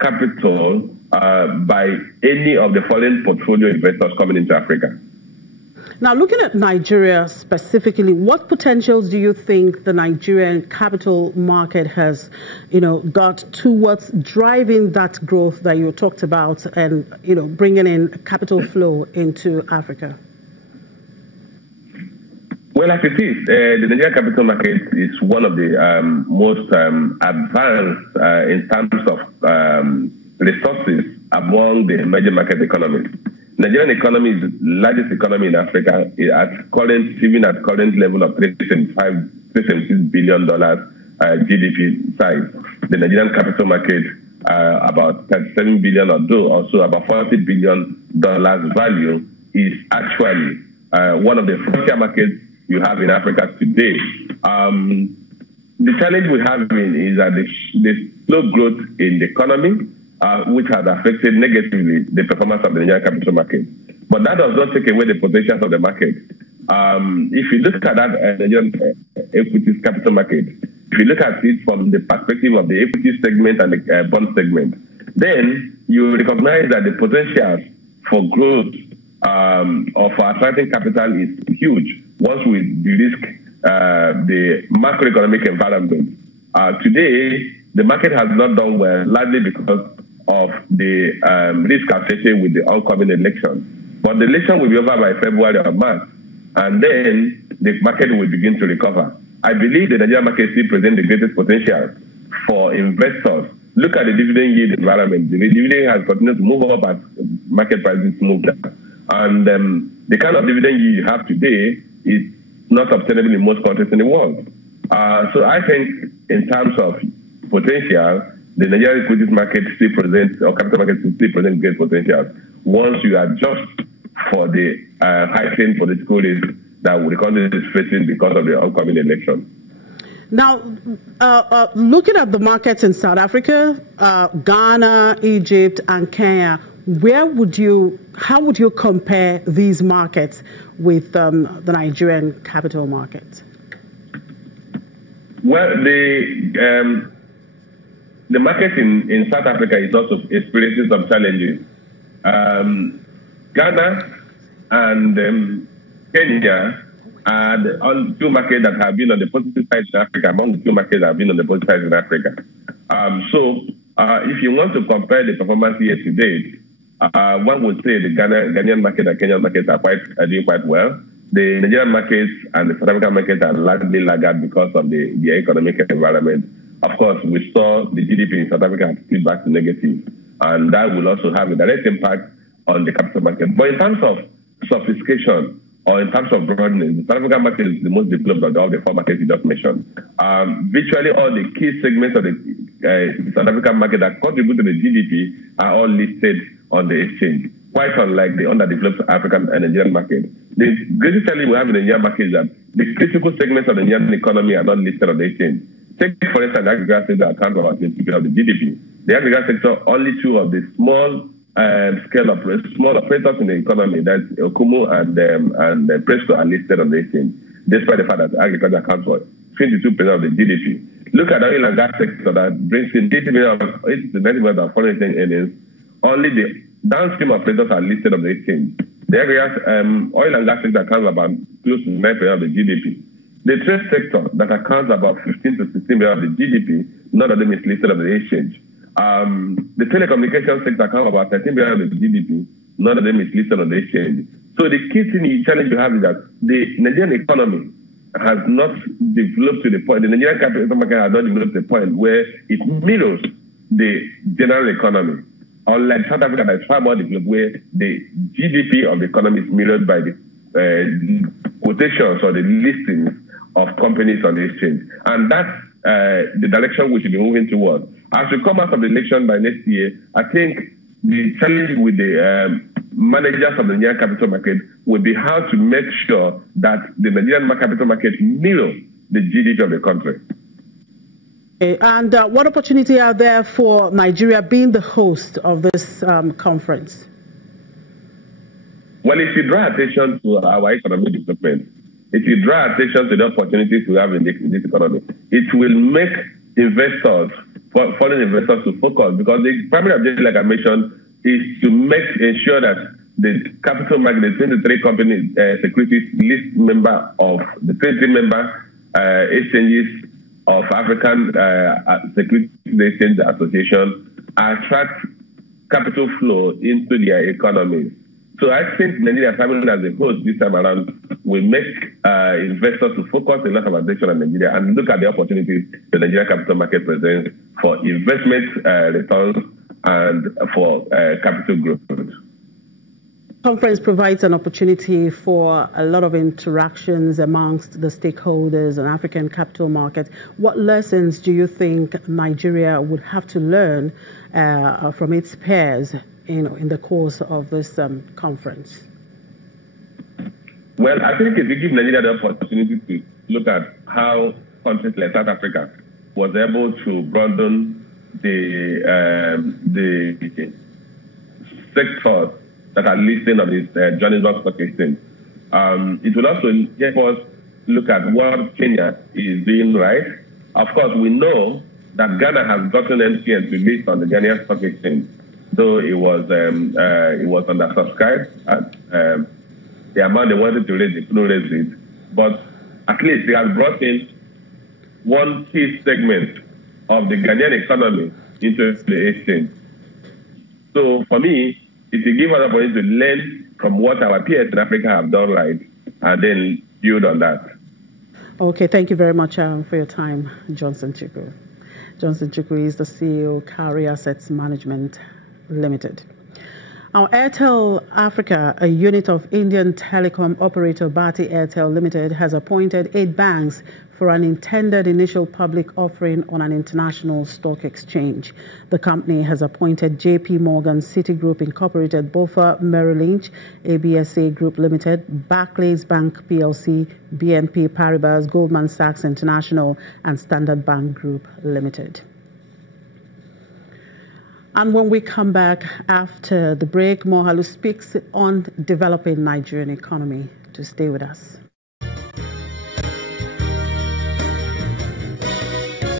capital by any of the foreign portfolio investors coming into Africa. Now, looking at Nigeria specifically, what potentials do you think the Nigerian capital market has, got towards driving that growth that you talked about and, bringing in capital flow into Africa? Well, as it is, the Nigerian capital market is one of the most advanced in terms of resources among the emerging market economies. Nigerian economy is the largest economy in Africa even at current level of $376 billion GDP size. The Nigerian capital market, about $37 billion also about $40 billion value, is actually one of the frontier markets you have in Africa today. The challenge we have is that the slow growth in the economy, which has affected negatively the performance of the Nigerian capital market. But that does not take away the potential of the market. If you look at that Nigerian equities capital market, if you look at it from the perspective of the equity segment and the bond segment, then you recognize that the potential for growth or for attracting capital is huge once we de-risk the macroeconomic environment. Today, the market has not done well, largely because of the risk associated with the oncoming election. But the election will be over by February or March, and then the market will begin to recover. I believe the Nigerian market still presents the greatest potential for investors. Look at the dividend yield environment. The dividend has continued to move up as market prices move down. And the kind of dividend yield you have today is not obtainable in most countries in the world. So I think in terms of potential, the Nigerian equities market still presents, or capital market still presents great potential once you adjust for the heightened political risk that the country is facing because of the upcoming election. Now, looking at the markets in South Africa, Ghana, Egypt, and Kenya, how would you compare these markets with the Nigerian capital market? Well, the market in South Africa is also experiencing some challenges. Ghana and Kenya are the two markets that have been on the positive side in Africa, among the two markets that have been on the positive side in Africa. So if you want to compare the performance year to date, one would say the Ghanaian market and Kenyan markets are doing quite well. The Nigerian markets and the South African markets are largely laggard because of the economic environment. Of course, we saw the GDP in South Africa has flipped back to negative, and that will also have a direct impact on the capital market. But in terms of sophistication or in terms of broadening, the South African market is the most developed of all the four markets you just mentioned. Virtually all the key segments of the South African market that contribute to the GDP are all listed on the exchange, quite unlike the underdeveloped African and Nigerian market. The greatest challenge we have in the Nigerian market is that the critical segments of the Nigerian economy are not listed on the exchange. Take, for instance, the agriculture sector accounts for about 20% of the GDP. The agriculture sector, only two of the small operators in the economy, that's Okumu and Presto, are listed on the exchange, despite the fact that agriculture accounts for 22% of the GDP. Look at the oil and gas sector that brings in 80% of foreign exchange earnings. Only the downstream operators are listed on the exchange. The oil and gas sector accounts for about close to 9% of the GDP. The trade sector that accounts about 15 to 16% of the GDP, none of them is listed on the exchange. The telecommunications sector accounts for about 13% of the GDP, none of them is listed on the exchange. So the key challenge you have is that the Nigerian economy has not developed to the point, the Nigerian capital market has not developed to the point where it mirrors the general economy. Unlike South Africa, that is far more developed, where the GDP of the economy is mirrored by the quotations or the listings of companies on the exchange. And that's the direction we should be moving towards. As we come out of the election by next year, I think the challenge with the managers of the Nigerian capital market will be how to make sure that the Nigerian capital market mirrors the GDP of the country. And what opportunity are there for Nigeria being the host of this conference? Well, if you draw attention to our economic development, if you draw attention to the opportunities we have in this economy, it will make investors foreign investors to focus, because the primary objective, like I mentioned, is to ensure that the capital market, the 23 companies, securities list member of the 23 member exchanges of African Securities Exchange Association attract capital flow into their economies. So I think Nigeria family as a host this time around will make investors to focus a lot of attention on Nigeria and look at the opportunities the Nigeria capital market presents for investment returns and for capital growth. Conference provides an opportunity for a lot of interactions amongst the stakeholders and African capital market. What lessons do you think Nigeria would have to learn from its peers, in the course of this conference? Well, I think it will give Nigeria the opportunity to look at how countries like South Africa was able to broaden the sectors that are listed on this Johannesburg Stock Exchange. It will also help us look at what Kenya is doing right. Of course, we know that Ghana has gotten MTN to list on the Ghanaian Stock Exchange, though it was undersubscribed. The amount they wanted to raise, they couldn't raise it. But at least they have brought in one key segment of the Ghanaian economy into the exchange. So for me, it will give us an opportunity to learn from what our peers in Africa have done right and then build on that. Okay, thank you very much for your time, Johnson Chukwu. Johnson Chukwu is the CEO, Cowry Assets Management Limited. Our Airtel Africa, a unit of Indian telecom operator Bharti Airtel Limited, has appointed 8 banks for an intended initial public offering on an international stock exchange. The company has appointed JP Morgan, Citigroup Incorporated, BofA Merrill Lynch, ABSA Group Limited, Barclays Bank PLC, BNP Paribas, Goldman Sachs International, and Standard Bank Group Limited. And when we come back after the break, Mohalu speaks on developing Nigerian economy. To stay with us.